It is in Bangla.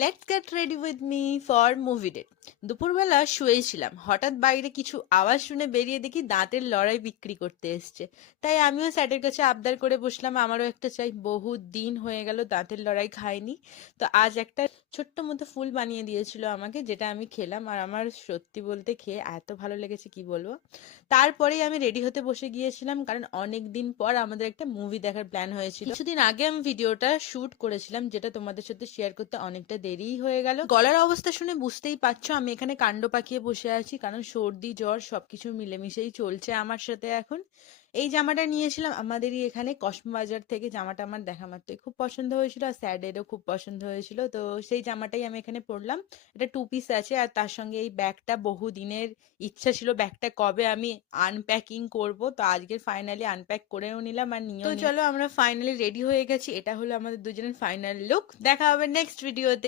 Let's get ready with me for movie date. দুপুরবেলা শুয়েছিলাম, হঠাৎ বাইরে কিছু আওয়াজ শুনে বেরিয়ে দেখি দাঁতের লড়াই বিক্রি করতে এসছে। তাই আমিও স্যারের কাছে আবদার করে বসলাম, আমারও একটা চাই। বহু দিন হয়ে গেল দাঁতের লড়াই খাইনি। তো আজ একটা ছোট্ট মতো ফুল বানিয়ে দিয়েছিল আমাকে, যেটা আমি খেলাম, আর আমার সত্যি বলতে খেয়ে এত ভালো লেগেছে কি বলবো। তারপরেই আমি রেডি হতে বসে গিয়েছিলাম, কারণ অনেক দিন পর আমাদের একটা মুভি দেখার প্ল্যান হয়েছিল। কিছুদিন আগে আমি ভিডিওটা শুট করেছিলাম, যেটা তোমাদের সাথে শেয়ার করতে অনেকটা দেরিই হয়ে গেল। গলার অবস্থা শুনে বুঝতেই পারছো আমি এখানে কাণ্ড পাকিয়ে বসে আছি, কারণ সর্দি জ্বর সবকিছু মিলেমিশেই চলছে আমার সাথে এখন। এই জামাটা নিয়েছিলাম আমাদেরই এখানে কসমো বাজার থেকে। জামাটা আমার দেখা মাত্রই খুব পছন্দ হয়েছিল, আর স্যাডেরও খুব পছন্দ হয়েছিল, তো সেই জামাটাই আমি এখানে পরলাম। এটা 2 পিস আছে, আর তার সঙ্গে এই ব্যাগটা। বহু দিনের ইচ্ছা ছিল ব্যাগটা কবে আমি আনপ্যাকিং করব, তো আজকে ফাইনালি আনপ্যাক করেও নিলাম আর নিয়েও। তো চলো আমরা ফাইনালি রেডি হয়ে গেছি, এটা হলো আমাদের দুজনের ফাইনাল লুক। দেখা হবে নেক্সট ভিডিওতে।